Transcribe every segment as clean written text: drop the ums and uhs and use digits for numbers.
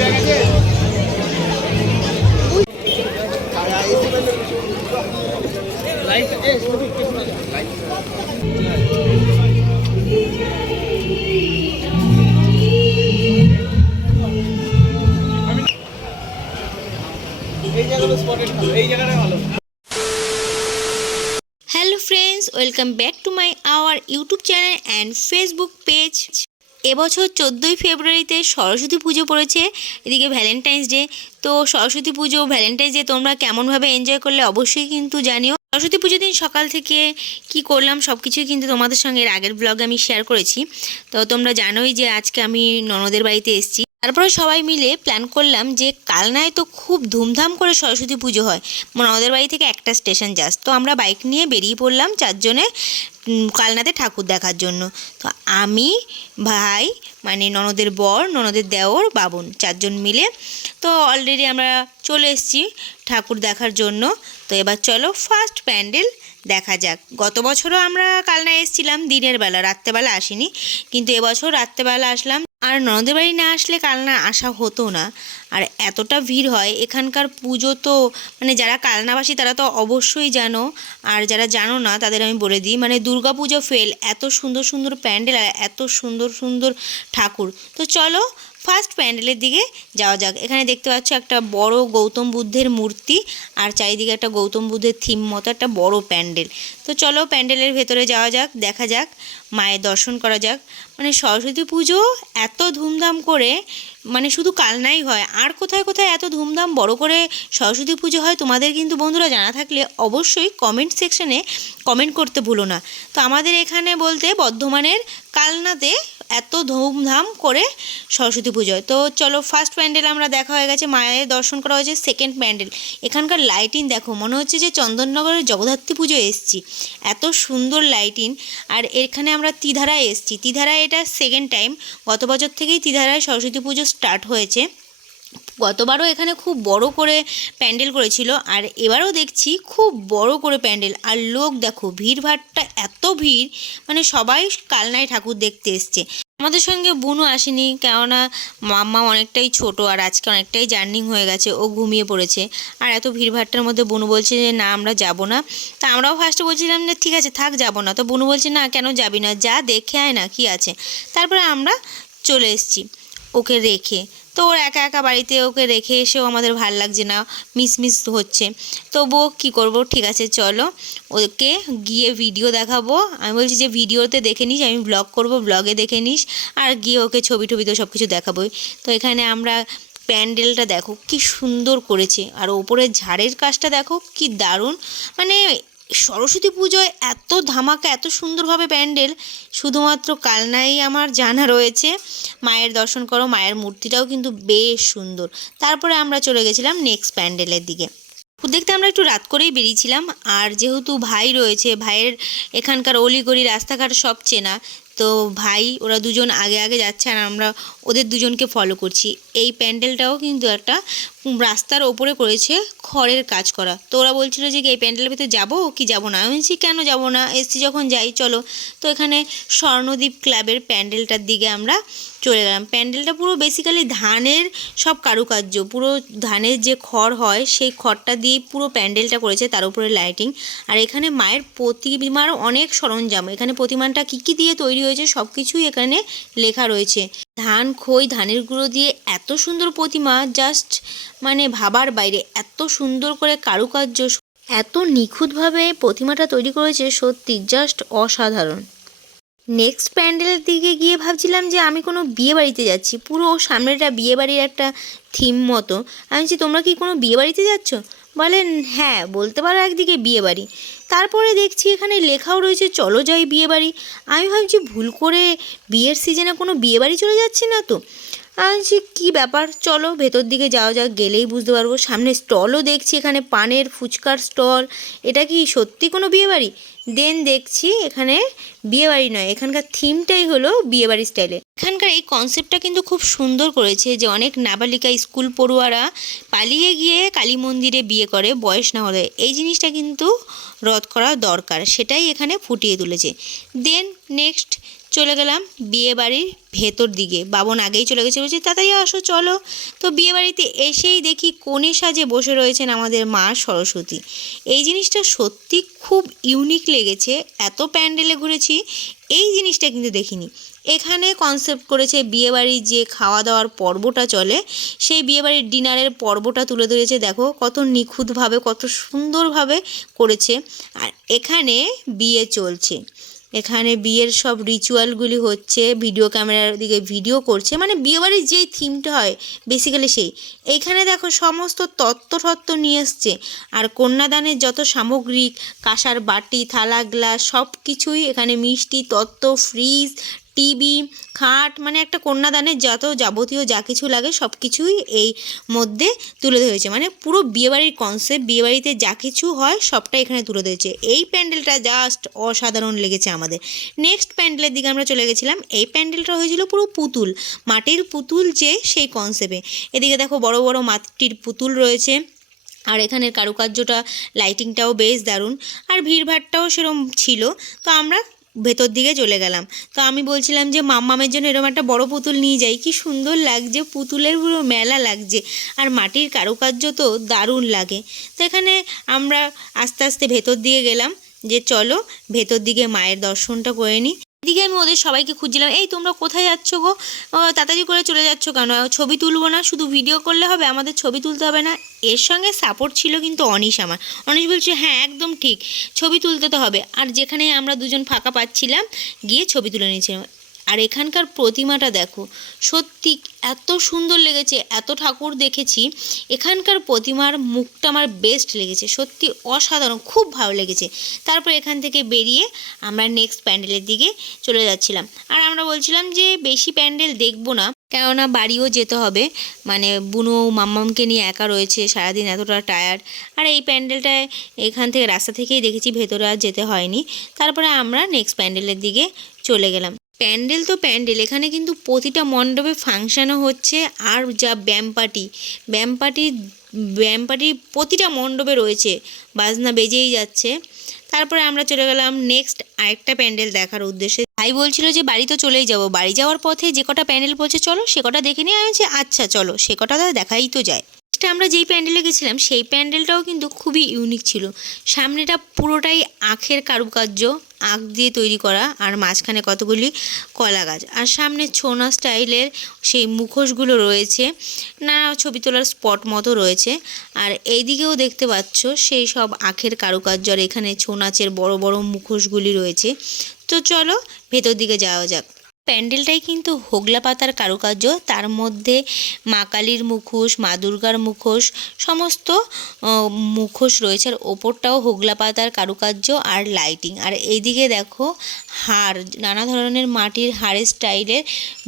Hello friends, welcome back to my our YouTube channel and Facebook page. এবছর 14ই ফেব্রুয়ারিতে সরস্বতী পুজো পড়েছে, এদিকে ভ্যালেন্টাইন্স ডে। তো সরস্বতী পুজো ভ্যালেন্টাইন্স ডে তোমরা কেমনভাবে এনজয় করলে অবশ্যই কিন্তু জানিও। সরস্বতী পুজোর দিন সকাল থেকে কি করলাম সব কিছুই কিন্তু তোমাদের সঙ্গে এর আগের ব্লগে আমি শেয়ার করেছি। তো তোমরা জানোই যে আজকে আমি ননদের বাড়িতে এসেছি। তারপরে সবাই মিলে প্ল্যান করলাম যে কালনায় তো খুব ধুমধাম করে সরস্বতী পুজো হয়, ননদের বাড়ি থেকে একটা স্টেশন জাস্ট। তো আমরা বাইক নিয়ে বেরিয়ে পড়লাম চারজনে কালনাতে ঠাকুর দেখার জন্য। তো আমি, ভাই মানে ননদের বর, ননদের দেওর, বাবুন, চারজন মিলে তো অলরেডি আমরা চলে এসেছি ঠাকুর দেখার জন্য। তো এবার চলো ফার্স্ট প্যান্ডেল দেখা যাক। গত বছরও আমরা কালনায় এসেছিলাম দিনের বেলা, রাত্রেবেলা আসিনি, কিন্তু এবছর রাত্রেবেলা আসলাম। আর ননদের বাড়ি না আসলে কালনা আসা হতো না। আর এতটা ভিড় হয় এখানকার পুজো, তো মানে যারা কালনাবাসী তারা তো অবশ্যই জানো, আর যারা জানো না তাদের আমি বলে দিই, মানে দুর্গা পুজো ফেল, এত সুন্দর সুন্দর প্যান্ডেল আর এত সুন্দর সুন্দর ঠাকুর। তো চলো ফার্স্ট প্যান্ডেলের দিকে যাওয়া যাক। এখানে দেখতে পাচ্ছ একটা বড় গৌতম বুদ্ধের মূর্তি, আর চারিদিকে একটা গৌতম বুদ্ধের থিম মতো একটা বড় প্যান্ডেল। তো চলো প্যান্ডেলের ভেতরে যাওয়া যাক, দেখা যাক, মায়ের দর্শন করা যাক। মানে সরস্বতী পুজো এত ধুমধাম করে মানে শুধু কালনাই হয়, আর কোথায় কোথায় এত ধুমধাম বড় করে সরস্বতী পুজো হয় তোমাদের কিন্তু বন্ধুরা জানা থাকলে অবশ্যই কমেন্ট সেকশনে কমেন্ট করতে ভুলো না। তো আমাদের এখানে বলতে বর্ধমানের কালনাতে এত ধুমধাম করে সরস্বতী পুজো হয়। তো চলো ফার্স্ট প্যান্ডেল আমরা দেখা হয়ে গেছে, মায়ের দর্শন করা হয়েছে। সেকেন্ড প্যান্ডেল, এখানকার লাইটিং দেখো, মনে হচ্ছে যে চন্দননগরের জগদ্ধাত্রী পুজো এসেছি, এত সুন্দর লাইটিং। আর এখানে আমরা তিধারায় এসেছি, তিধারায় এটা সেকেন্ড টাইম, গত বছর থেকেই তিধারায় সরস্বতী পুজো স্টার্ট হয়েছে। গতবারও এখানে খুব বড় করে প্যান্ডেল করেছিল, আর এবারও দেখছি খুব বড় করে প্যান্ডেল। আর লোক দেখো, ভিড়ভাড়টা এত ভিড়, মানে সবাই কালনায় ঠাকুর দেখতে এসছে। আমাদের সঙ্গে বুনু আসেনি, কেননা মাম্মা অনেকটাই ছোট আর আজকে অনেকটাই জার্নিং হয়ে গেছে, ও ঘুমিয়ে পড়েছে। আর এত ভিড়ভাড়টার মধ্যে বুনু বলছে যে না আমরা যাব না। তা আমরাও ফার্স্টে বলছিলাম যে ঠিক আছে থাক, যাব না। তো বুনু বলছে না কেন যাবি না, যা দেখে আয় না কি আছে। তারপরে আমরা চলে এসেছি ওকে রেখে। তো ওর একা একা বাড়িতে ওকে রেখে এসেও আমাদের ভাল লাগছে না, মিস হচ্ছে। তবুও কী করব, ঠিক আছে চলো ওকে গিয়ে ভিডিও দেখাবো। আমি বলছি যে ভিডিওতে দেখে নিস, আমি ব্লগ করব, ব্লগে দেখে নিস, আর গিয়ে ওকে ছবি টবি তো সব কিছু দেখাবোই। তো এখানে আমরা প্যান্ডেলটা দেখো কি সুন্দর করেছে, আর ওপরের ঝাড়ের কাজটা দেখো কি দারুণ। মানে সরস্বতী পুজোয় এত ধামাকা, এত সুন্দরভাবে প্যান্ডেল শুধুমাত্র কালনাই আমার জানা রয়েছে। মায়ের দর্শন করো, মায়ের মূর্তিটাও কিন্তু বেশ সুন্দর। তারপরে আমরা চলে গেছিলাম নেক্সট প্যান্ডেলের দিকে। দেখতে আমরা একটু রাত করেই বেরিয়েছিলাম, আর যেহেতু ভাই রয়েছে, ভাইয়ের এখানকার অলিগলি রাস্তাঘাট সব চেনা, তো ভাই ওরা দুজন আগে আগে যাচ্ছে আর আমরা ওদের দুজনকে ফলো করছি। এই প্যান্ডেলটাও কিন্তু একটা রাস্তার ওপরে করেছে, খড়ের কাজ করা। তো ওরা বলছিল যে এই প্যান্ডেলের ভিতরে যাবো কি যাবো না, আমি বলছি কেন যাবো না, এসছি যখন যাই চলো। তো এখানে স্বর্ণদ্বীপ ক্লাবের প্যান্ডেলটার দিকে আমরা চলে গেলাম। প্যান্ডেলটা পুরো বেসিক্যালি ধানের সব কারুকার্য, পুরো ধানের যে খড় হয় সেই খড়টা দিয়ে পুরো প্যান্ডেলটা করেছে, তার উপরে লাইটিং। আর এখানে মায়ের প্রতিমার অনেক সরঞ্জাম, এখানে প্রতিমাটা কী কী দিয়ে তৈরি হয়েছে সব কিছুই এখানে লেখা রয়েছে। ধান, খই, ধানের গুঁড়ো দিয়ে এত সুন্দর প্রতিমা, জাস্ট মানে ভাবার বাইরে। এত সুন্দর করে কারুকার্য, এত নিখুঁতভাবে প্রতিমাটা তৈরি করেছে, সত্যি জাস্ট অসাধারণ। নেক্সট প্যান্ডেলের দিকে গিয়ে ভাবছিলাম যে আমি কোনো বিয়ে বাড়িতে যাচ্ছি, পুরো সামনেটা বিয়ে বাড়ির একটা থিম মতো। আমি বলছি তোমরা কি কোনো বিয়ে বাড়িতে যাচ্ছ? বলেন হ্যাঁ, বলতে পারো একদিকে বিয়ে বাড়ি। তারপরে দেখছি এখানে লেখাও রয়েছে চলো যাই বিয়ে বাড়ি। আমি ভাবছি ভুল করে বিয়ের সিজনে কোনো বিয়ে বাড়ি চলে যাচ্ছি না তো। আমি বলছি কী ব্যাপার, চলো ভেতর দিকে যাওয়া যাক, গেলেই বুঝতে পারবো। সামনে স্টলও দেখছি, এখানে পানের ফুচকার স্টল। এটা কি সত্যি কোনো বিয়ে বাড়ি? দেন দেখছি এখানে বিয়েবাড়ি নয়, এখানকার থিমটাই হলো বিয়েবাড়ি স্টাইলে। এখানকার এই কনসেপ্টটা কিন্তু খুব সুন্দর করেছে, যে অনেক নাবালিকা স্কুল পড়ুয়ারা পালিয়ে গিয়ে কালী মন্দিরে বিয়ে করে বয়স না হলে। এই জিনিসটা কিন্তু রদ করা দরকার, সেটাই এখানে ফুটিয়ে তুলেছে। দেন নেক্সট চলে গেলাম বিয়েবাড়ির ভেতর দিকে। বাবন আগেই চলে গেছে, বলছে তাড়াতাড়ি আসো চলো। তো বিয়েবাড়িতে এসেই দেখি কোণে সাজে বসে রয়েছেন আমাদের মা সরস্বতী। এই জিনিসটা সত্যি খুব ইউনিক লেগেছে। এত প্যান্ডেলে ঘুরেছি, এই জিনিসটা কিন্তু দেখিনি। এখানে কনসেপ্ট করেছে বিয়েবাড়ির যে খাওয়া দাওয়ার পর্বটা চলে, সেই বিয়েবাড়ির ডিনারের পর্বটা তুলে ধরেছে। দেখো কত নিখুঁতভাবে, কত সুন্দরভাবে করেছে। আর এখানে বিয়ে চলছে, এখানে বিয়ের সব রিচুয়ালগুলি হচ্ছে, ভিডিও ক্যামেরার দিকে ভিডিও করছে, মানে বিয়েবাড়ির যেই থিমটা হয় বেসিক্যালি সেই। এইখানে দেখো সমস্ত তত্ত্ব নিয়ে এসছে। আর কন্যাদানের যত সামগ্রিক, কাঁসার বাটি, থালা, গ্লাস সব কিছুই এখানে, মিষ্টি, তত্ত্ব, ফ্রিজ, টিভি, খাট, মানে একটা কন্যাদানের যত যাবতীয় যা কিছু লাগে সব কিছুই এই মধ্যে তুলে ধরেছে। মানে পুরো বিয়েবাড়ির কনসেপ্ট, বিয়েবাড়িতে যা কিছু হয় সবটা এখানে তুলে ধরেছে। এই প্যান্ডেলটা জাস্ট অসাধারণ লেগেছে আমাদের। নেক্সট প্যান্ডেলের দিকে আমরা চলে গেছিলাম। এই প্যান্ডেলটা হয়েছিল পুরো পুতুল, মাটির পুতুল, যে সেই কনসেপ্টে। এদিকে দেখো বড় বড় মাটির পুতুল রয়েছে। আর এখানের কারুকার্যটা, লাইটিংটাও বেশ দারুণ। আর ভিড়ভাড়টাও সেরকম ছিল। তো আমরা ভেতর দিকে চলে গেলাম। তো আমি বলছিলাম যে মাম্মামের জন্য এরকম একটা বড় পুতুল নিয়ে যাই, কি সুন্দর লাগছে, পুতুলের পুরো মেলা লাগছে। আর মাটির কারুকার্য তো দারুণ লাগে। তো এখানে আমরা আস্তে আস্তে ভেতর দিকে গেলাম, যে চলো ভেতর দিকে মায়ের দর্শনটা করে নিই। এদিকে আমি ওদের সবাইকে খুঁজছিলাম, এই তোমরা কোথায় যাচ্ছ গো, তাড়াতাড়ি করে চলে যাচ্ছ কেন, ছবি তুলবো না, শুধু ভিডিও করলে হবে, আমাদের ছবি তুলতে হবে না? এর সঙ্গে সাপোর্ট ছিল কিন্তু অনিশ আমার। অনিশ বলছে হ্যাঁ একদম ঠিক, ছবি তুলতে তো হবে। আর যেখানে আমরা দুজন ফাঁকা পাচ্ছিলাম গিয়ে ছবি তুলে নিয়েছিলাম। আর এখানকার প্রতিমাটা দেখো, সত্যি এত সুন্দর লেগেছে। এত ঠাকুর দেখেছি, এখানকার প্রতিমার মুখটা আমার বেস্ট লেগেছে, সত্যি অসাধারণ, খুব ভালো লেগেছে। তারপর এখান থেকে বেরিয়ে আমরা নেক্সট প্যান্ডেলের দিকে চলে যাচ্ছিলাম। আর আমরা বলছিলাম যে বেশি প্যান্ডেল দেখবো না, কেননা বাড়িও যেতে হবে, মানে বুনো মাম্মামকে নিয়ে একা রয়েছে, সারাদিন এতটা টায়ার্ড। আর এই প্যান্ডেলটায় এখান থেকে রাস্তা থেকেই দেখেছি, ভেতরে আর যেতে হয়নি। তারপরে আমরা নেক্সট প্যান্ডেলের দিকে চলে গেলাম। প্যান্ডেল তো প্যান্ডেল, এখানে কিন্তু প্রতিটা মণ্ডপে ফাংশানও হচ্ছে। আর যা ব্যাম্পাটি প্রতিটা মণ্ডপে রয়েছে, বাজনা বেজেই যাচ্ছে। তারপরে আমরা চলে গেলাম নেক্সট আরেকটা প্যান্ডেল দেখার উদ্দেশ্যে। ভাই বলছিল যে বাড়ি তো চলেই যাব, বাড়ি যাওয়ার পথে যে কটা প্যান্ডেল পড়ছে চলো সে কটা দেখে নিয়ে। আমি বলছি আচ্ছা চলো, সে কটা দেখাই তো যায়। আমরা যেই প্যান্ডেলে গেছিলাম সেই প্যান্ডেলটাও কিন্তু খুবই ইউনিক ছিল। সামনেটা পুরোটাই আখের কারুকার্য, আখ দিয়ে তৈরি করা, আর মাঝখানে কতগুলি কলা গাছ, আর সামনে ছোনা স্টাইলের সেই মুখোশগুলো রয়েছে, নানা ছবি তোলার স্পট মতো রয়েছে। আর এইদিকেও দেখতে পাচ্ছ সেই সব আখের কারুকার্য, আর এখানে ছৌ নাচের বড় বড় মুখোশগুলি রয়েছে। তো চলো ভেতর দিকে যাওয়া যাক। প্যান্ডেলটাই কিন্তু হোগলা পাতার কারুকার্য, তার মধ্যে মা কালীর মুখোশ, মা দুর্গার মুখোশ, সমস্ত মুখোশ রয়েছে। আর ওপরটাও হোগলা পাতার কারুকার্য আর লাইটিং। আর এইদিকে দেখো হাড়, নানা ধরনের মাটির হাড়ের স্টাইলের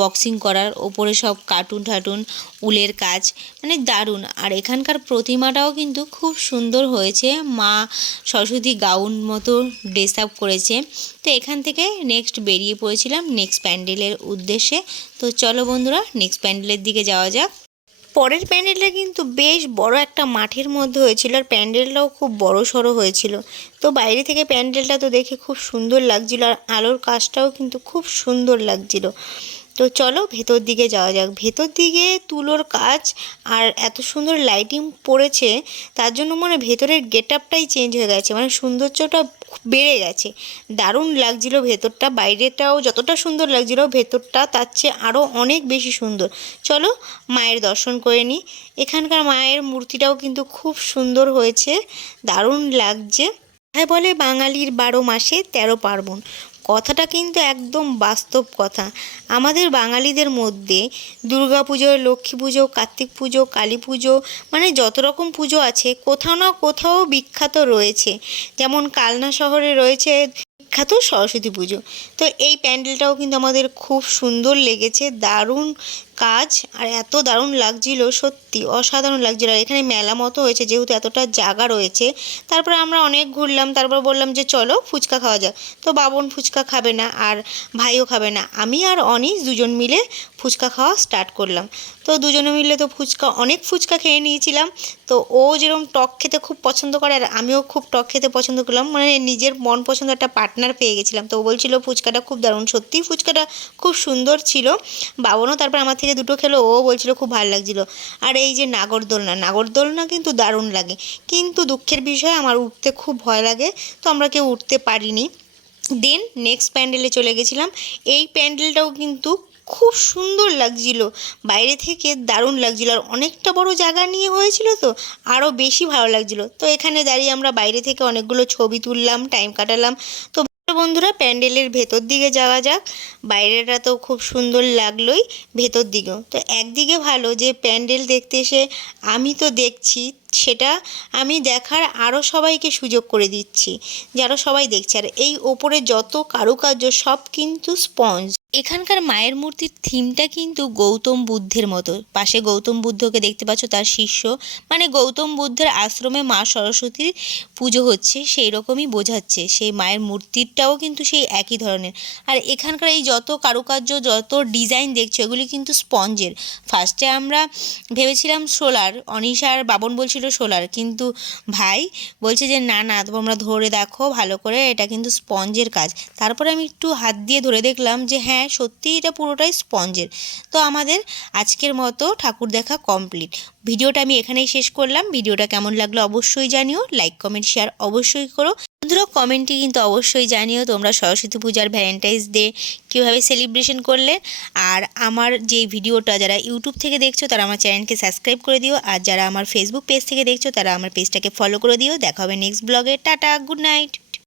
বক্সিং করার, ওপরে সব কার্টুন ঠাটুন, উলের কাজ, মানে দারুণ। আর এখানকার প্রতিমাটাও কিন্তু খুব সুন্দর হয়েছে, মা সরস্বতী গাউন মতো ড্রেস আপ করেছে। তো এখান থেকে নেক্সট বেরিয়ে পড়েছিলাম নেক্সট প্যান্ডেলের উদ্দেশ্যে। তো চলো বন্ধুরা নেক্সট প্যান্ডেলের দিকে যাওয়া যাক। পরের প্যান্ডেলটা কিন্তু বেশ বড় একটা মাঠের মধ্যে হয়েছিল, আর প্যান্ডেলটাও খুব বড় সড়ো হয়েছিল। তো বাইরে থেকে প্যান্ডেলটা তো দেখে খুব সুন্দর লাগছিল, আর আলোর কাজটাও কিন্তু খুব সুন্দর লাগছিল। তো চলো ভেতর দিকে যাওয়া যাক। ভেতর দিকে তুলোর কাজ আর এত সুন্দর লাইটিং পড়েছে, তার জন্য মনে ভেতরের গেট আপটাই চেঞ্জ হয়ে গেছে, মানে সৌন্দর্যটা বেড়ে গেছে। দারুণ লাগছিল ভেতরটা, বাইরেটাও যতটা সুন্দর লাগছিল ভেতরটা তার চেয়ে আরও অনেক বেশি সুন্দর। চলো মায়ের দর্শন করে নিই। এখানকার মায়ের মূর্তিটাও কিন্তু খুব সুন্দর হয়েছে, দারুণ লাগছে। হ্যাঁ, বলে বাঙালির 12 মাসে 13 পার্বণ, কথাটা কিন্তু একদম বাস্তব কথা। আমাদের বাঙালিদের মধ্যে দুর্গা পুজো, লক্ষ্মী পুজো, কার্তিক পুজো, কালী পুজো, মানে যত রকম পুজো আছে কোথাও না কোথাও বিখ্যাত রয়েছে। যেমন কালনা শহরে রয়েছে বিখ্যাত সরস্বতী পুজো। তো এই প্যান্ডেলটাও কিন্তু আমাদের খুব সুন্দর লেগেছে, দারুণ কাজ আর এত দারুণ লাগছিল, সত্যি অসাধারণ লাগছিল। আর এখানে মেলা মতো হয়েছে, যেহেতু এতটা জায়গা রয়েছে। তারপরে আমরা অনেক ঘুরলাম, তারপর বললাম যে চলো ফুচকা খাওয়া যাক। তো বাবন ফুচকা খাবে না আর ভাইও খাবে না, আমি আর অনিশ দুজন মিলে ফুচকা খাওয়া স্টার্ট করলাম। তো দুজনে মিলে তো অনেক ফুচকা খেয়ে নিয়েছিলাম। তো ও যেরকম টক খেতে খুব পছন্দ করে আর আমিও খুব টক খেতে পছন্দ করলাম, মানে নিজের মন পছন্দ একটা পার্টনার পেয়ে গেছিলাম। তো ও বলছিল ফুচকাটা খুব দারুণ, সত্যিই ফুচকাটা খুব সুন্দর ছিল। বাবনও তারপর আমার থেকে দুটো খেলো, ও বলছিল খুব ভালো লাগছিলো। আর এই যে নাগরদোলনা কিন্তু দারুণ লাগে, কিন্তু দুঃখের বিষয় আমার উঠতে খুব ভয় লাগে, তো আমরা কেউ উঠতে পারিনি। দেন নেক্সট প্যান্ডেলে চলে গেছিলাম। এই প্যান্ডেলটাও কিন্তু খুব সুন্দর লাগছিল, বাইরে থেকে দারুণ লাগছিল, আর অনেকটা বড় জায়গা নিয়ে হয়েছিল, তো আরও বেশি ভালো লাগছিল। তো এখানে দাঁড়িয়ে আমরা বাইরে থেকে অনেকগুলো ছবি তুললাম, টাইম কাটালাম। তো বন্ধুরা, প্যান্ডেলের ভেতর দিকে যাওয়া যাক। বাইরেটা তো খুব সুন্দর লাগলোই, ভেতর দিকেও তো একদিকে ভালো যে প্যান্ডেল দেখতে এসে আমি তো দেখছি, সেটা আমি দেখার আরও সবাইকে সুযোগ করে দিচ্ছি, যারা সবাই দেখছে। আর এই ওপরে যত কারুকার্য সব কিন্তু স্পঞ্জ। এখানকার মায়ের মূর্তির থিমটা কিন্তু গৌতম বুদ্ধের মতো, পাশে গৌতম বুদ্ধকে দেখতে পাচ্ছ, তার শিষ্য, মানে গৌতম বুদ্ধের আশ্রমে মা সরস্বতীর পুজো হচ্ছে সেই রকমই বোঝাচ্ছে। সেই মায়ের মূর্তিটাও কিন্তু সেই একই ধরনের। আর এখানকার এই যত কারুকার্য, যত ডিজাইন দেখছো, এগুলি কিন্তু স্পঞ্জের। ফার্স্টে আমরা ভেবেছিলাম সোলার, অনিশা আর বাবন বলছিল সোলার, কিন্তু ভাই বলছে যে না না, তোমরা ধরে দেখো ভালো করে, এটা কিন্তু স্পঞ্জের কাজ। তারপরে আমি একটু হাত দিয়ে ধরে দেখলাম যে হ্যাঁ সত্যিই এটা পুরোটাই স্পঞ্জের। তো আমাদের আজকের মতো ঠাকুর দেখা কমপ্লিট। ভিডিওটা আমি এখানেই শেষ করলাম। ভিডিওটা কেমন লাগলো অবশ্যই জানিও, লাইক কমেন্ট শেয়ার অবশ্যই করো। বন্ধুরা কমেন্টে কিন্তু অবশ্যই জানিও তোমরা সরস্বতী পূজার ভ্যালেন্টাইন্স ডে কীভাবে সেলিব্রেশন করলে। আর আমার যে ভিডিওটা যারা ইউটিউব থেকে দেখছো তারা আমার চ্যানেলকে সাবস্ক্রাইব করে দিও, আর যারা আমার ফেসবুক পেজ থেকে দেখছো তারা আমার পেজটাকে ফলো করে দিও। দেখা হবে নেক্সট ব্লগে। Tata, good night.